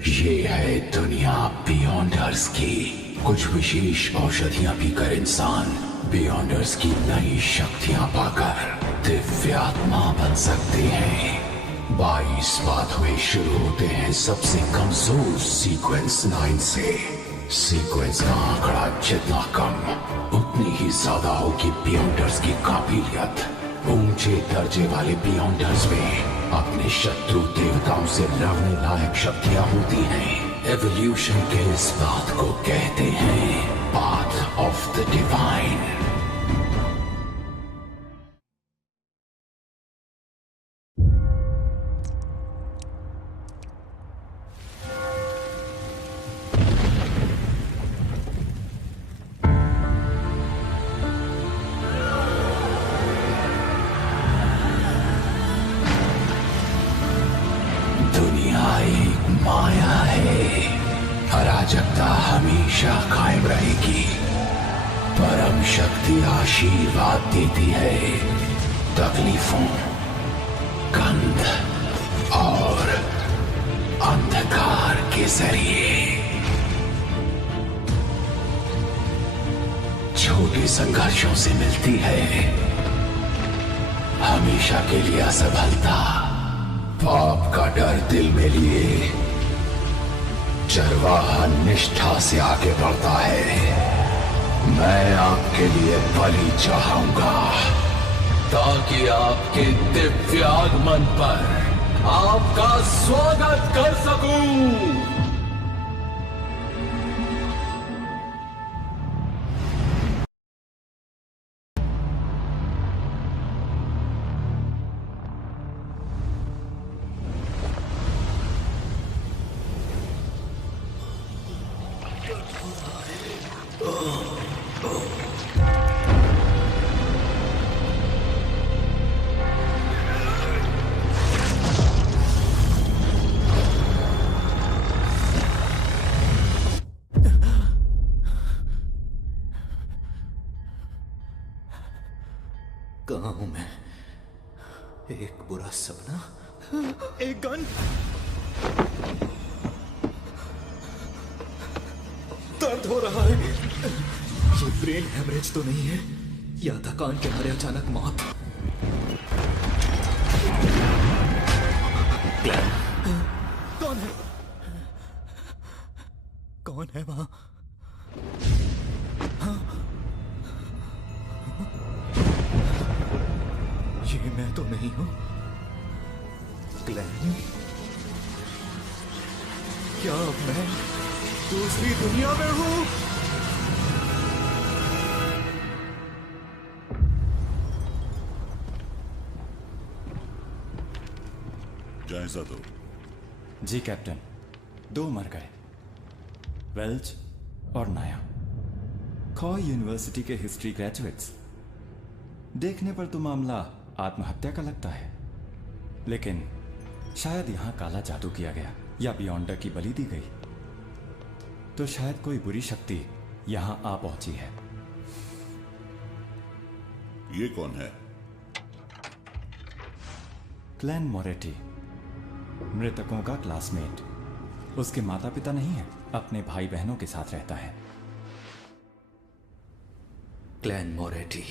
ये है दुनिया बियॉन्डर्स की। कुछ विशेष औषधियां पीकर इंसान बियॉन्डर्स की नई शक्तियां पाकर दिव्यात्मा बन सकते हैं। 22 पाथवे शुरू होते हैं सबसे कमजोर सीक्वेंस 9 से। सीक्वेंस का आंकड़ा जितना कम उतनी ही ज्यादा होगी बियॉन्डर्स की काबिलियत। ऊंचे दर्जे वाले बियॉन्डर्स में अपने शत्रु देवताओं से लड़ने लायक शक्तियां होती हैं। एवोल्यूशन के इस बात को कहते हैं पाथ ऑफ द डिवाइन। दुनिया एक माया है। अराजकता हमेशा कायम रहेगी। परम शक्ति आशीर्वाद देती है तकलीफों, गंध और अंधकार के जरिए। छोटे संघर्षों से मिलती है हमेशा के लिए असफलता। पाप का डर दिल में लिए चरवाहा निष्ठा से आगे बढ़ता है। मैं आपके लिए बलि चाहूंगा ताकि आपके दिव्यागमन पर आपका स्वागत कर सकूं। कहाँ हूं मैं? एक बुरा सपना, एक गन। दर्द हो रहा है। ये ब्रेन हेमरेज तो नहीं है या थकान के मारे अचानक मौत? क्लैन, कौन है? कौन है वहां? ये मैं तो नहीं हूं। क्लैन, क्या मैं दूसरी दुनिया में हूं? जायजा दो। जी कैप्टन, 2 मर गए, वेल्च और नाया। खॉय यूनिवर्सिटी के हिस्ट्री ग्रेजुएट्स। देखने पर तो मामला आत्महत्या का लगता है, लेकिन शायद यहां काला जादू किया गया या बियॉन्डर की बलि दी गई। तो शायद कोई बुरी शक्ति यहां आ पहुंची है। ये कौन है? क्लैन मोरेटी, मृतकों का क्लासमेट। उसके माता पिता नहीं है, अपने भाई बहनों के साथ रहता है। क्लैन मोरेटी,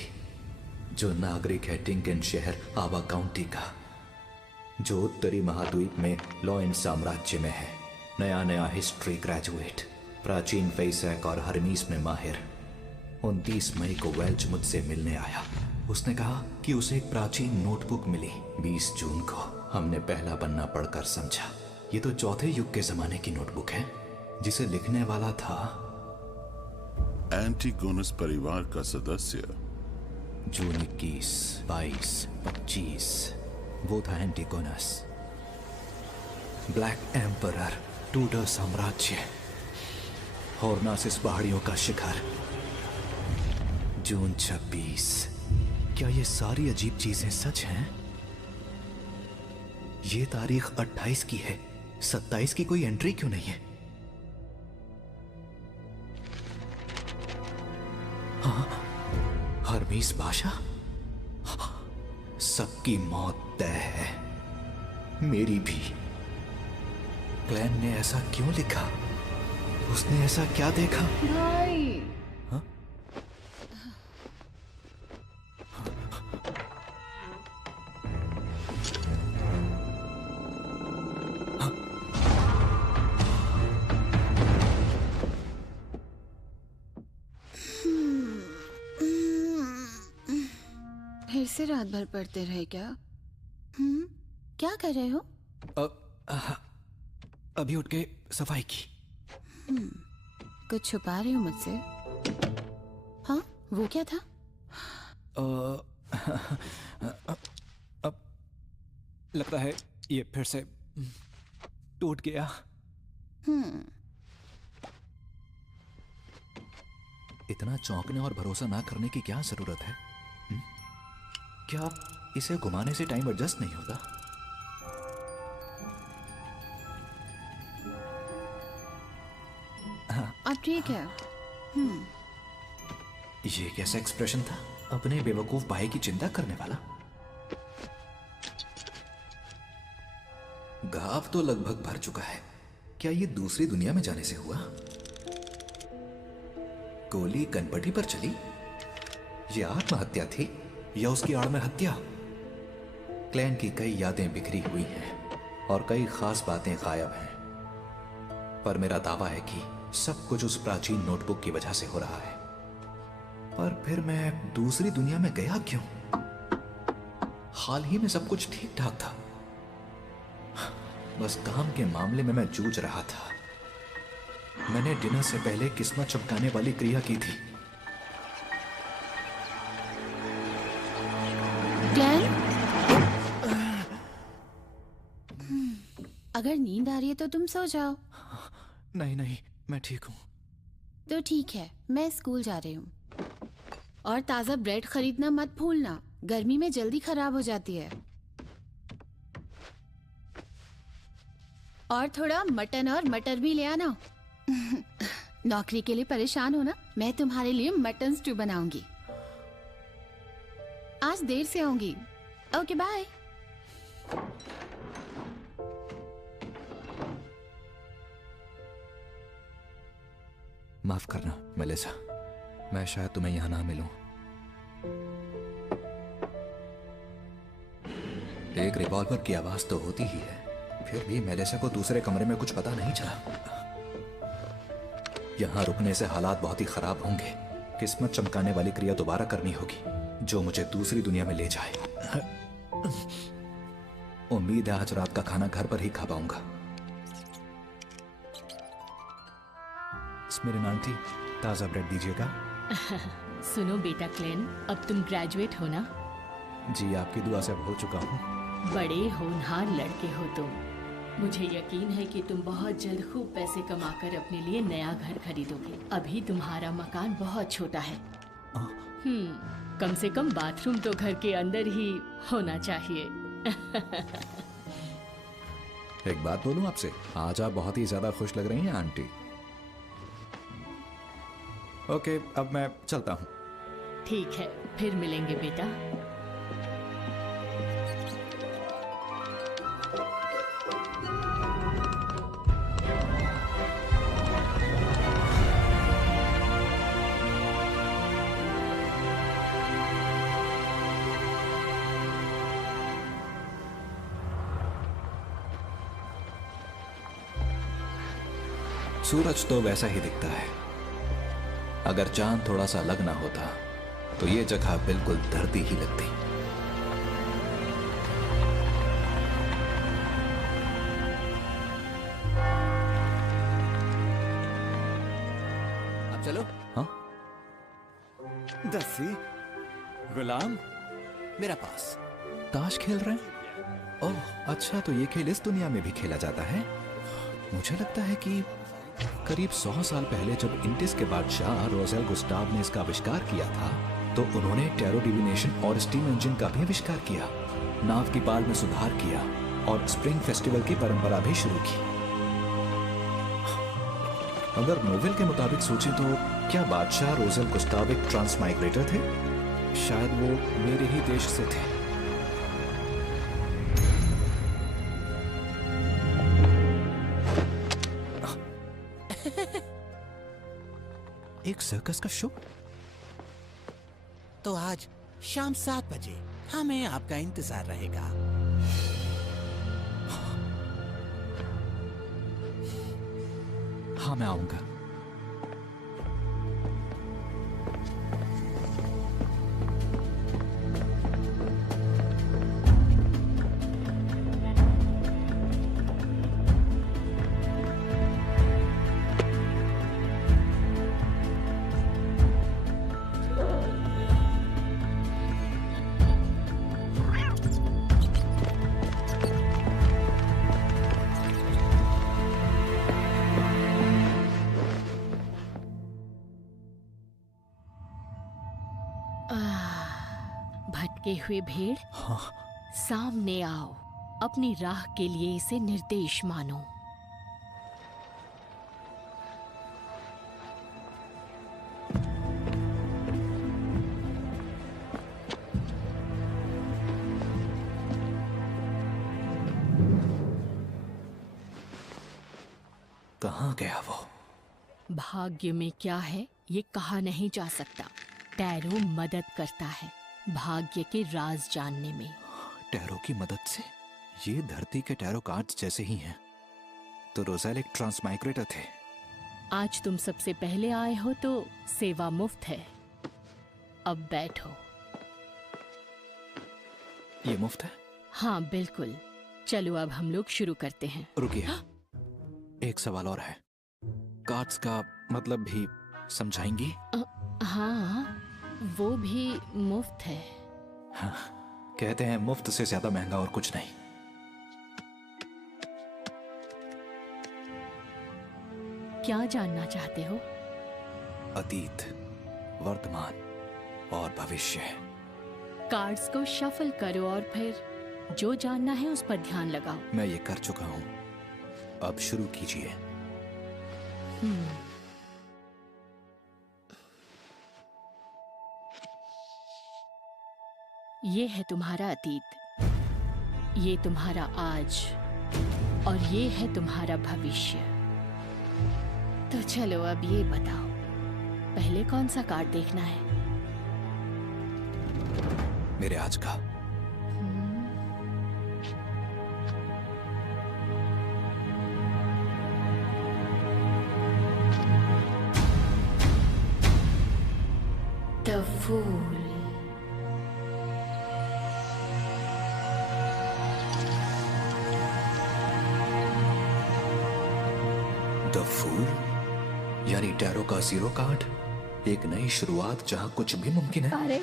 जो नागरिक है टिंकन शहर आवा काउंटी का, जो उत्तरी महाद्वीप में लॉयन साम्राज्य में है। नया नया हिस्ट्री ग्रेजुएट, प्राचीन फेसैक और हरमीस में माहिर। 29 मई को वेल्च मुझसे मिलने आया। उसने कहा कि उसे एक प्राचीन नोटबुक मिली 20 जून को। हमने पहला पन्ना पढ़कर समझा ये तो चौथे युग के जमाने की नोटबुक है, जिसे लिखने वाला था एंटिगोनस परिवार का सदस्य। जून 21, 22, 25 वो था एंटिगोनस। ब्लैक एम्परर, टूडर साम्राज्य, हॉर्नासिस पहाड़ियों का शिखर। जून 26। क्या ये सारी अजीब चीजें सच हैं? ये तारीख 28 की है, 27 की कोई एंट्री क्यों नहीं है? हाँ, हरमीस बादशाह, सबकी मौत तय है, मेरी भी। क्लैन ने ऐसा क्यों लिखा? उसने ऐसा क्या देखा? भाई हाँ? फिर से रात भर पढ़ते रहे क्या? क्या कर रहे हो? अभी उठ के सफाई की। कुछ छुपा रहे हो मुझसे? हाँ, वो क्या था? अब लगता है ये फिर से टूट गया। इतना चौंकने और भरोसा ना करने की क्या जरूरत है? क्या इसे घुमाने से टाइम एडजस्ट नहीं होता? अब ठीक है। ये कैसा एक्सप्रेशन था? अपने बेवकूफ भाई की चिंता करने वाला। घाव तो लगभग भर चुका है। क्या ये दूसरी दुनिया में जाने से हुआ? गोली कनपटी पर चली? ये आत्महत्या थी या उसकी आड़ में हत्या? क्लैन की कई यादें बिखरी हुई हैं और कई खास बातें गायब हैं, पर मेरा दावा है कि सब कुछ उस प्राचीन नोटबुक की वजह से हो रहा है। पर फिर मैं दूसरी दुनिया में गया क्यों? हाल ही में सब कुछ ठीक ठाक था। बस काम के मामले में मैं जूझ रहा था। मैंने डिनर से पहले किस्मत चमकाने वाली क्रिया की थी। क्लैन? अगर नींद आ रही है तो तुम सो जाओ। नहीं नहीं, मैं ठीक हूं। तो ठीक है, मैं स्कूल जा रही हूँ। और ताज़ा ब्रेड खरीदना मत भूलना, गर्मी में जल्दी खराब हो जाती है। और थोड़ा मटन और मटर भी ले आना। नौकरी के लिए परेशान हो ना? मैं तुम्हारे लिए मटन स्टू बनाऊंगी। आज देर से आऊंगी। Okay bye. माफ करना मेलिसा, मैं शायद तुम्हें यहां ना मिलूं। एक रिवॉल्वर की आवाज तो होती ही है, फिर भी मेलिसा को दूसरे कमरे में कुछ पता नहीं चला। यहां रुकने से हालात बहुत ही खराब होंगे। किस्मत चमकाने वाली क्रिया दोबारा करनी होगी, जो मुझे दूसरी दुनिया में ले जाए। उम्मीद है आज रात का खाना घर पर ही खा पाऊंगा। मेरे आंटी, ताजा ब्रेड दीजिएगा। सुनो बेटा क्लेन, अब तुम ग्रेजुएट हो ना? जी, आपकी दुआ से अब हो चुका हूँ। बड़े होनहार लड़के हो तुम। मुझे यकीन है कि तुम बहुत जल्द खूब पैसे कमाकर अपने लिए नया घर खरीदोगे। अभी तुम्हारा मकान बहुत छोटा है। कम से कम बाथरूम तो घर के अंदर ही होना चाहिए। एक बात बोलूं आपसे, आज आप बहुत ही ज्यादा खुश लग रही हैं आंटी। ओके, अब मैं चलता हूँ। ठीक है, फिर मिलेंगे बेटा। सूरज तो वैसा ही दिखता है। अगर चांद थोड़ा सा अलग ना होता तो ये जगह बिल्कुल धरती ही लगती। अब चलो। हाँ, दस्सी, गुलाम, मेरा पास ताश खेल रहे हैं। ओह अच्छा, तो ये खेल इस दुनिया में भी खेला जाता है। मुझे लगता है कि करीब 100 साल पहले जब इंडिस के बादशाह रोजेल गुस्टाव ने इसका आविष्कार किया था, तो उन्होंने टैरो डिविनेशन और स्टीम इंजन का भी आविष्कार किया, नाव की पाल में सुधार किया और स्प्रिंग फेस्टिवल की परंपरा भी शुरू की। अगर नोवेल के मुताबिक सोचें तो क्या बादशाह रोजेल गुस्टाव एक ट्रांसमाइग्रेटर थे? शायद वो मेरे ही देश से थे। एक सर्कस का शो? तो आज शाम 7 बजे हमें आपका इंतजार रहेगा। हाँ, मैं आऊंगा। भटके हुए भेड़, सामने आओ। अपनी राह के लिए इसे निर्देश मानो। कहाँ गया वो? भाग्य में क्या है ये कहा नहीं जा सकता। टैरो मदद करता है भाग्य के राज जानने में। टैरो की मदद से? ये धरती के टैरो कार्ड्स जैसे ही हैं। तो रोज़ेल एक ट्रांसमाइग्रेटर थे। आज तुम सबसे पहले आए हो तो सेवा मुफ्त है। अब बैठो। ये मुफ्त है? हाँ बिल्कुल। चलो अब हम लोग शुरू करते हैं। रुकिए, एक सवाल और है। कार्ड्स का मतलब भी समझाएंगी? हाँ, वो भी मुफ्त है। हाँ, कहते हैं मुफ्त से ज्यादा महंगा और कुछ नहीं। क्या जानना चाहते हो? अतीत, वर्तमान और भविष्य। कार्ड्स को शफल करो और फिर जो जानना है उस पर ध्यान लगाओ। मैं ये कर चुका हूं, अब शुरू कीजिए। ये है तुम्हारा अतीत, ये तुम्हारा आज और ये है तुम्हारा भविष्य। तो चलो अब ये बताओ, पहले कौन सा कार्ड देखना है? मेरे आज का। The Fool। द फूल यानी टैरो का जीरो कार्ड। एक नई शुरुआत जहां कुछ भी मुमकिन है। अरे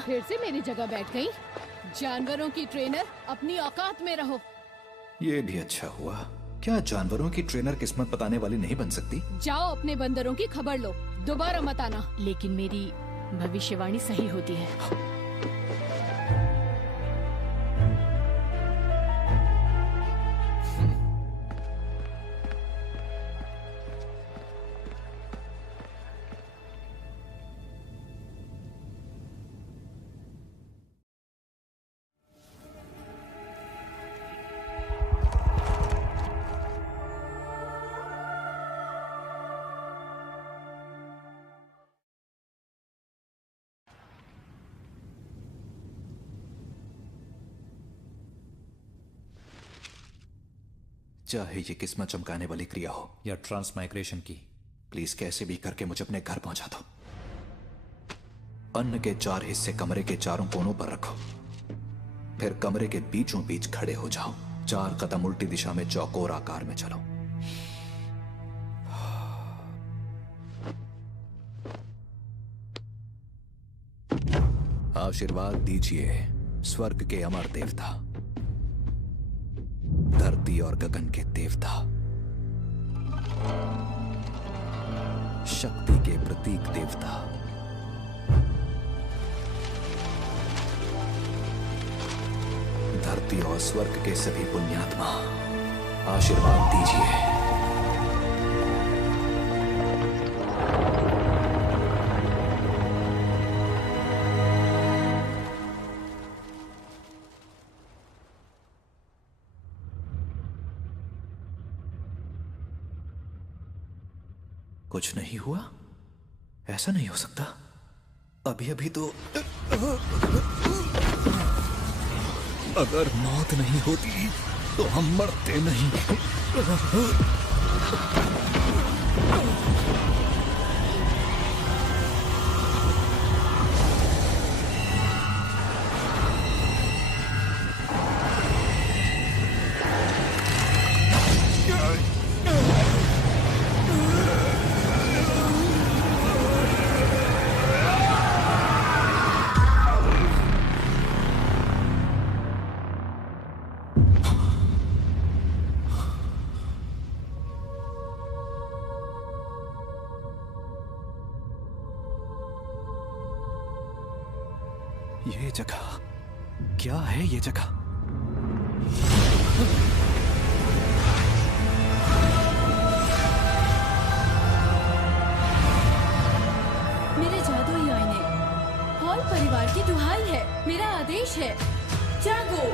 फिर से मेरी जगह बैठ गई। जानवरों की ट्रेनर, अपनी औकात में रहो। ये भी अच्छा हुआ। क्या जानवरों की ट्रेनर किस्मत बताने वाली नहीं बन सकती? जाओ अपने बंदरों की खबर लो, दोबारा मत आना। लेकिन मेरी भविष्यवाणी सही होती है। चाहे ये किस्मत चमकाने वाली क्रिया हो या ट्रांसमाइग्रेशन की, प्लीज कैसे भी करके मुझे अपने घर पहुंचा दो। अन्न के 4 हिस्से कमरे के चारों कोनों पर रखो, फिर कमरे के बीचों बीच खड़े हो जाओ। 4 कदम उल्टी दिशा में चौकोर आकार में चलो। आशीर्वाद दीजिए स्वर्ग के अमर देवता, धरती और गगन के देवता, शक्ति के प्रतीक देवता, धरती और स्वर्ग के सभी पुण्यात्मा, आशीर्वाद दीजिए। कुछ नहीं हुआ? ऐसा नहीं हो सकता। अभी अभी तो अगर मौत नहीं होती तो हम मरते नहीं। ये जगह क्या है? ये जगह मेरे जादुई आईने, हॉल परिवार की दुहाई है, मेरा आदेश है, जागो।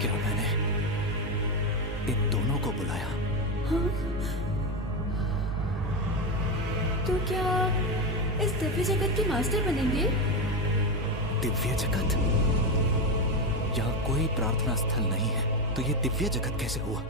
क्या मैंने इन दोनों को बुलाया? हाँ? तो क्या इस दिव्य जगत के मास्टर बनेंगे? दिव्य जगत? यहाँ कोई प्रार्थना स्थल नहीं है, तो ये दिव्य जगत कैसे हुआ?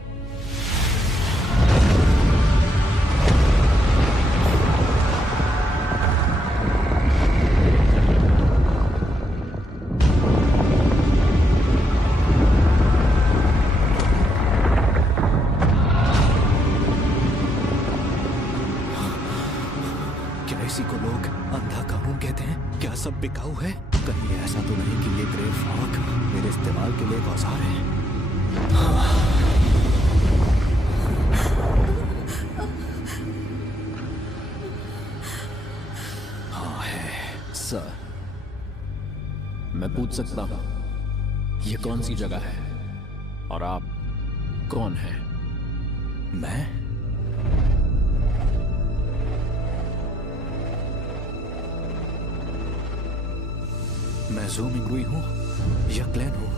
इसी को लोग अंधा कानून कहते हैं। क्या सब बिकाऊ है? कहीं ऐसा तो नहीं कि ये ग्रे फॉग मेरे इस्तेमाल के लिए एक औजार है? हाँ है। सर, मैं पूछ सकता हूं ये कौन सी जगह है और आप कौन हैं? मैं ज़ू मिंगरुई हूँ या क्लैन हूँ?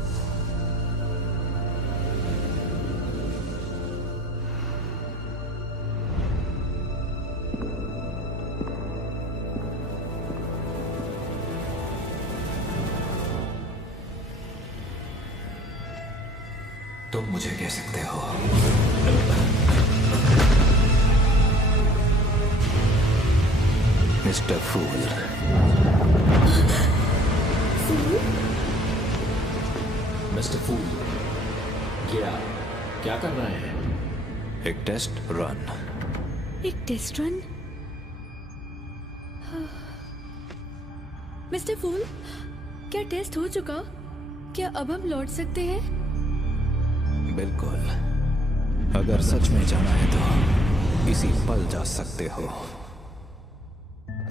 तुम मुझे कह सकते हो। मिस्टर फूल। मिस्टर फूल, क्या कर रहे हैं? एक टेस्ट रन। एक टेस्ट रन? मिस्टर फूल, क्या टेस्ट हो चुका? क्या अब हम लौट सकते हैं? बिल्कुल, अगर सच में जाना है तो इसी पल जा सकते हो।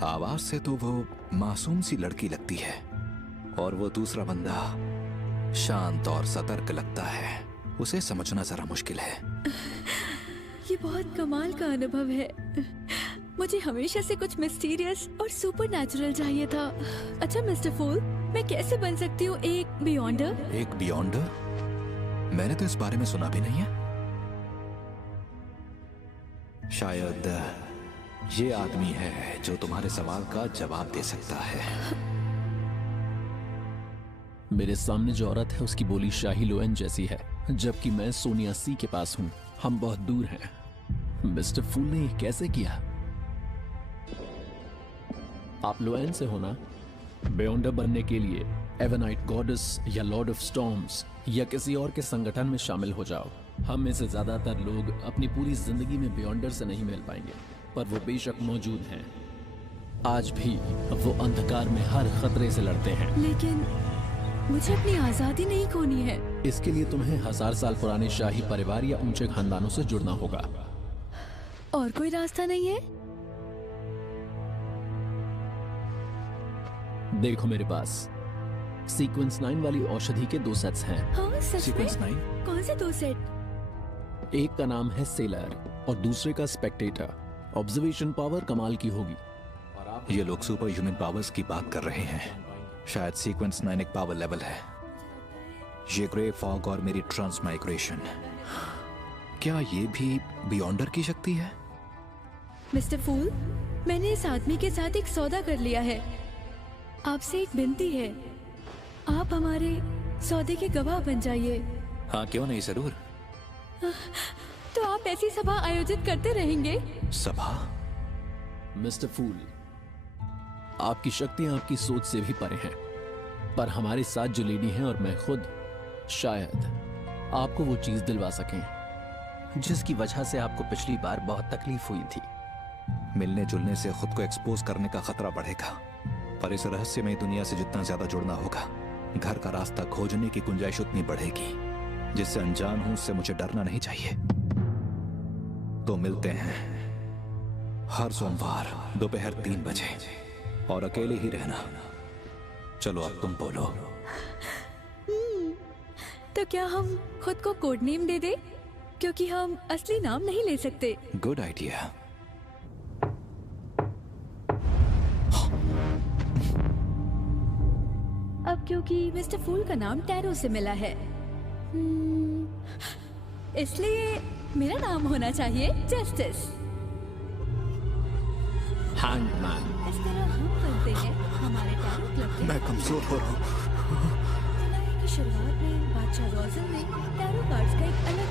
आवाज से तो वो मासूम सी लड़की लगती है और वो दूसरा बंदा शांत और सतर्क लगता है। उसे समझना जरा मुश्किल है। ये बहुत कमाल का अनुभव है। मुझे हमेशा से कुछ मिस्टीरियस और सुपरनैचुरल चाहिए था। अच्छा मिस्टर फूल, मैं कैसे बन सकती हूँ एक बियॉन्डर? एक बियॉन्डर? मैंने तो इस बारे में सुना भी नहीं है। शायद ये आदमी है जो तुम्हारे सवाल का जवाब दे सकता है। मेरे सामने जो औरत है उसकी बोली शाही लोएन जैसी है, जबकि मैं सोनिया सी के पास हूं। हम बहुत दूर हैं। मिस्टर फूल ने ये कैसे किया? आप लोएन से होना? बियॉन्डर बनने के लिए एवनाइट गॉडेस या लॉर्ड ऑफ स्टॉर्म्स या किसी और के संगठन में शामिल हो जाओ। हम में से ज्यादातर लोग अपनी पूरी जिंदगी में बियॉन्डर से नहीं मिल पाएंगे, पर वो बेशक मौजूद हैं। आज भी वो अंधकार में हर खतरे से लड़ते हैं। लेकिन मुझे अपनी आजादी नहीं खोनी है। इसके लिए तुम्हें 1000 साल पुराने शाही परिवार या ऊंचे खानदानों से जुड़ना होगा। और कोई रास्ता नहीं है? देखो मेरे पास सीक्वेंस 9 वाली औषधि के 2 सेट्स हैं। हाँ, सच सीक्वेंस में? 9? कौन से 2 सेट? एक का नाम है सेलर और दूसरे का स्पेक्टेटर। ऑब्जर्वेशन पावर कमाल की होगी। ये लोग सुपर ह्यूमन पावर्स की बात कर रहे हैं। शायद सीक्वेंस 9 एक पावर लेवल है। ये ग्रे फॉग और मेरी ट्रांसमाइग्रेशन, क्या ये भी बियॉन्डर की शक्ति है? मिस्टर फूल, मैंने इस आदमी के साथ एक सौदा कर लिया है। आपसे एक विनती है, आप हमारे सौदे के गवाह बन जाइए। हाँ, क्यों नहीं, जरूर। तो आप ऐसी सभा आयोजित करते रहेंगे? सभा? मिस्टर फूल, आपकी शक्तियां आपकी सोच से भी परे हैं, पर हमारे साथ जो लेडी हैं और मैं खुद शायद आपको वो चीज दिलवा सकें जिसकी वजह से आपको पिछली बार बहुत तकलीफ हुई थी। मिलने जुलने से खुद को एक्सपोज करने का खतरा बढ़ेगा, पर इस रहस्यमय दुनिया से जितना ज्यादा जुड़ना होगा, घर का रास्ता खोजने की गुंजाइश उतनी बढ़ेगी। जिससे अनजान हूं उससे मुझे डरना नहीं चाहिए। तो मिलते हैं हर सोमवार दोपहर 3 बजे, और अकेले ही रहना। चलो अब तुम बोलो। तो क्या हम खुद को कोड नेम दे दे, क्योंकि हम असली नाम नहीं ले सकते। Good idea. अब क्योंकि मिस्टर फूल का नाम टैरो से मिला है, इसलिए मेरा नाम होना चाहिए जस्टिस। हैंगमैन। इस तरह हम बनते हैं हमारे टैरो क्लब के। मैं कमजोर हो रहा हूँ। जुलाई की शुरुआत में बादशाह रोजन ने टैरो कार्ड्स का एक अलग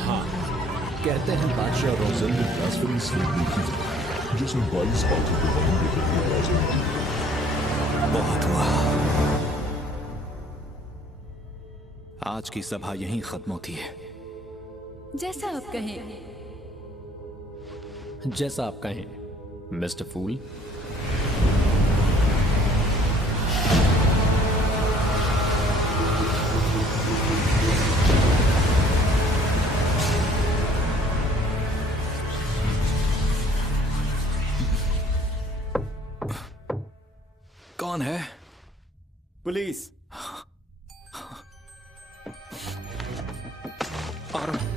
हाँ, कहते हैं बादशाह रोजन ने ब्लास्फेमी स्लेट देखी थी, जिसमें 22 बातों को बदलने के लिए राजनीति की। बहुत हुआ। आज की सभा यहीं खत्म होती है। जैसा आप कहें। जैसा आप कहें, मिस्टर फूल। कौन है? पुलिस। आ रहा हूं।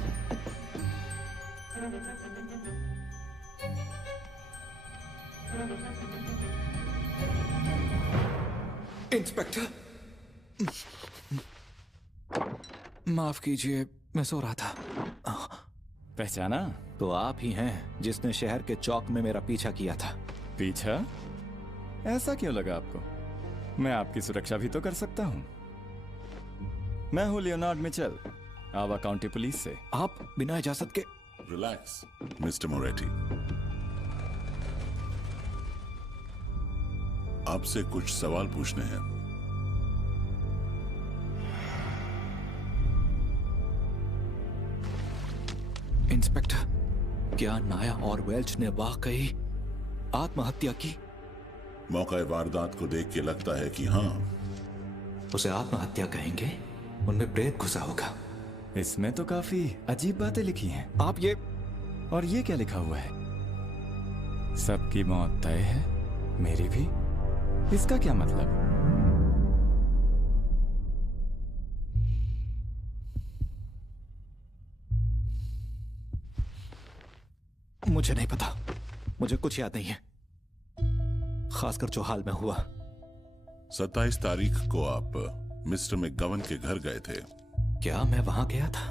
इंस्पेक्टर, माफ कीजिए, मैं सो रहा था। पहचाना? तो आप ही हैं जिसने शहर के चौक में मेरा पीछा किया था। पीछा? ऐसा क्यों लगा आपको? मैं आपकी सुरक्षा भी तो कर सकता हूं। मैं हूं लियोनार्ड मिचेल, आवा काउंटी पुलिस से। आप बिना इजाजत के? रिलैक्स मिस्टर मोरेटी, आपसे कुछ सवाल पूछने हैं। इंस्पेक्टर, क्या नाया और वेल्च ने वाकई आत्महत्या की? मौका वारदात को देख के लगता है कि हाँ। उसे आत्महत्या कहेंगे? उनमें प्रेत घुसा होगा। इसमें तो काफी अजीब बातें लिखी हैं। आप ये और ये क्या लिखा हुआ है? सबकी मौत तय है, मेरी भी। इसका क्या मतलब? मुझे नहीं पता, मुझे कुछ याद नहीं है, खासकर जो हाल में हुआ। 27 तारीख को आप मिस्टर मैकगवन के घर गए थे। क्या मैं वहां गया था?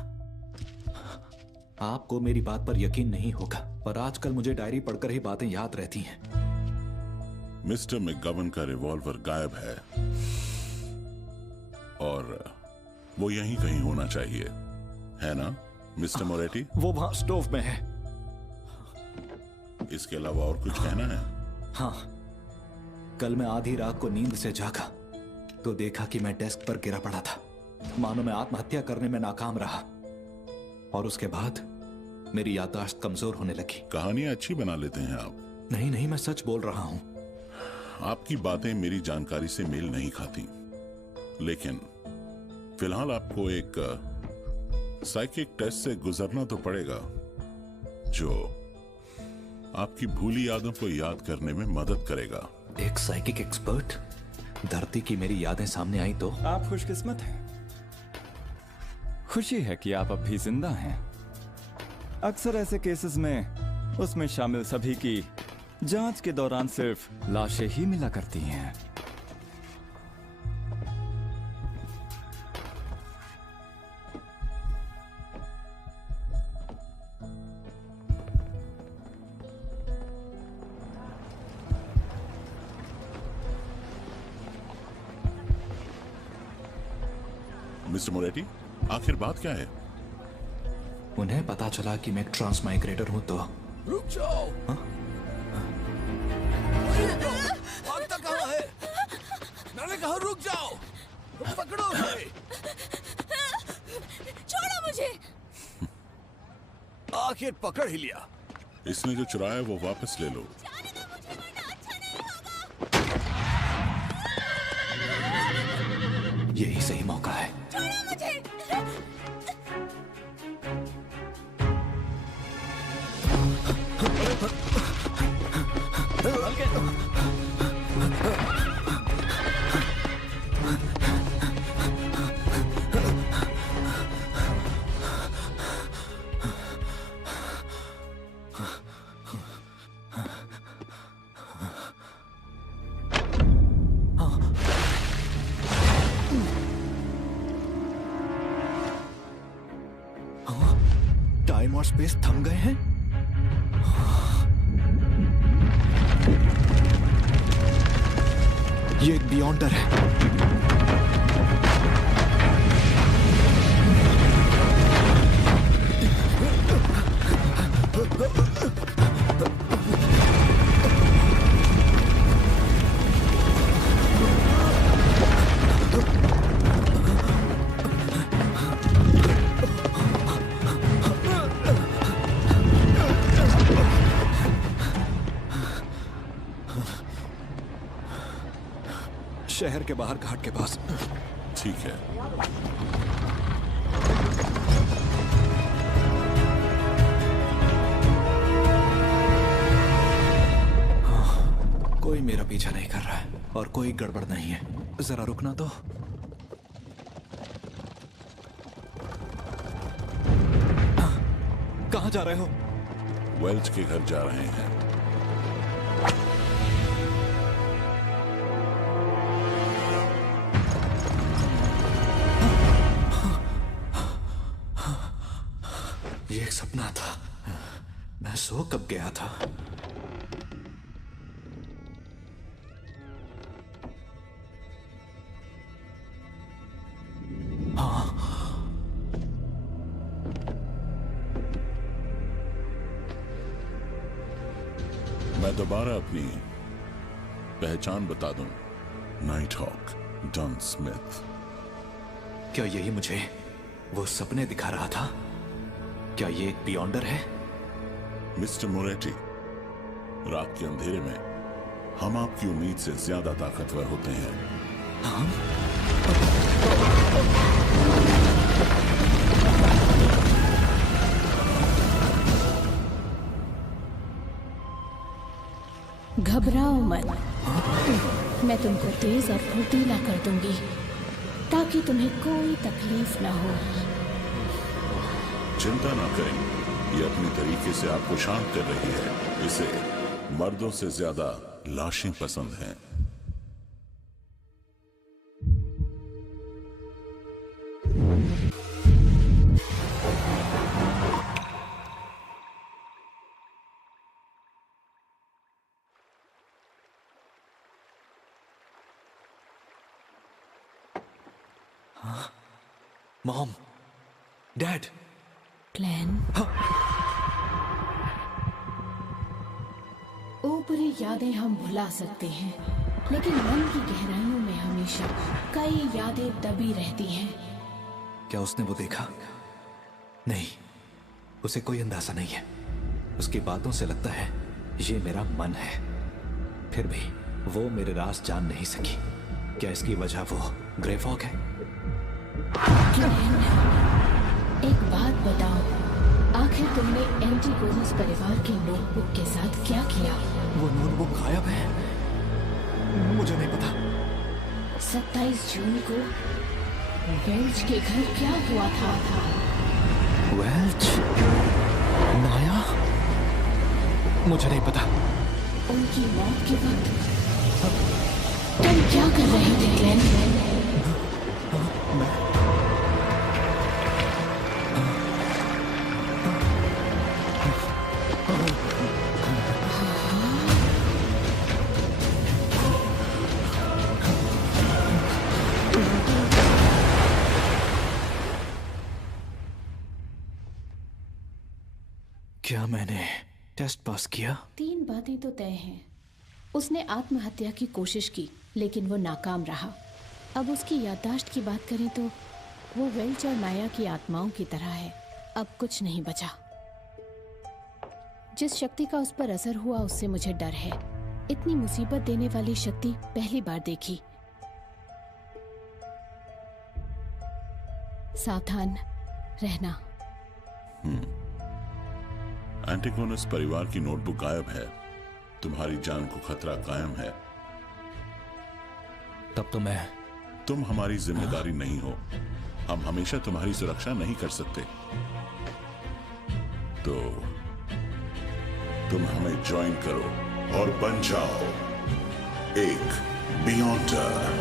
आपको मेरी बात पर यकीन नहीं होगा, पर आजकल मुझे डायरी पढ़कर ही बातें याद रहती हैं। मिस्टर मैकगवन का रिवॉल्वर गायब है। और वो यहीं कहीं होना चाहिए, है ना मिस्टर मोरेटी? वो वहां स्टोव में है। इसके अलावा और कुछ कहना है? हाँ, कल मैं आधी रात को नींद से जागा तो देखा कि मैं डेस्क पर गिरा पड़ा था, मानो मैं आत्महत्या करने में नाकाम रहा। और उसके बाद मेरी याददाश्त कमजोर होने लगी। कहानियां अच्छी बना लेते हैं आप। नहीं नहीं, मैं सच बोल रहा हूं। आपकी बातें मेरी जानकारी से मेल नहीं खाती, लेकिन फिलहाल आपको एक साइकिक टेस्ट से गुजरना तो पड़ेगा जो आपकी भूली यादों को याद करने में मदद करेगा। एक साइकिक एक्सपर्ट? धरती की मेरी यादें सामने आई तो? आप खुशकिस्मत हैं। खुशी है कि आप अब भी जिंदा हैं। अक्सर ऐसे केसेस में उसमें शामिल सभी की जांच के दौरान सिर्फ लाशें ही मिला करती हैं। मिस्टर मोरेटी, आखिर बात क्या है? उन्हें पता चला कि मैं एक ट्रांसमाइग्रेटर हूं तो। रुक जाओ। भागता कहाँ है? मैंने कहा रुक जाओ। पकड़ो उसे। छोड़ो मुझे। आखिर पकड़ ही लिया। इसने जो चुराया वो वापस ले लो। यही सही मौका है। टाइम और स्पेस थम गए हैं। ये एक बियॉन्डर है। शहर के बाहर घाट के पास। ठीक है। कोई मेरा पीछा नहीं कर रहा है और कोई गड़बड़ नहीं है। जरा रुकना तो। कहां जा रहे हो? वेल्च के घर जा रहे हैं। ये एक सपना था। मैं सो कब गया था? मैं दोबारा अपनी पहचान बता दूं। Night hawk Don Smith. क्या यही मुझे वो सपने दिखा रहा था? क्या ये एक बियॉन्डर है? मिस्टर मोरेटी, रात के अंधेरे में हम आपकी उम्मीद से ज्यादा ताकतवर होते हैं। घबराओ मत। मैं तुमको तेज और फुर्तीला कर दूंगी ताकि तुम्हें कोई तकलीफ ना हो। चिंता ना करें, ये अपने तरीके से आपको शांत कर रही है। इसे मर्दों से ज्यादा लाशें पसंद हैं। Mom, dad. ग्लेन, ऊपरी यादें हम भुला सकते हैं, लेकिन मन की गहराइयों में हमेशा कई यादें दबी रहती हैं। क्या उसने वो देखा? नहीं, उसे कोई अंदाजा नहीं है। उसकी बातों से लगता है ये मेरा मन है। फिर भी वो मेरे राज जान नहीं सकी। क्या इसकी वजह वो ग्रे फॉग है? एक बात बताओ, आखिर तुमने एंटीगोनस परिवार की नोटबुक के साथ क्या किया? वो नोटबुक गायब है। मुझे नहीं पता। 27 जून को वेल्च के घर क्या हुआ था? वेल्च? नाया? मुझे नहीं पता। उनकी मौत के वक्त तुम क्या कर रहे थे ग्लेन? क्या मैंने टेस्ट पास किया? 3 बातें तो तय हैं। उसने आत्महत्या की कोशिश की, लेकिन वो नाकाम रहा। अब उसकी याददाश्त की बात करें तो वो वेल्च और नाया की आत्माओं की तरह है। अब कुछ नहीं बचा। जिस शक्ति का उस पर असर हुआ उससे मुझे डर है। इतनी मुसीबत देने वाली शक्ति पहली बार देखी। सावधान रहना। एंटीगोनस परिवार की नोटबुक गायब है। तुम्हारी जान को खतरा कायम है। तब तो मैं... तुम हमारी जिम्मेदारी नहीं हो। हम हमेशा तुम्हारी सुरक्षा नहीं कर सकते। तो तुम हमें ज्वाइन करो और बन जाओ एक बियॉन्डर।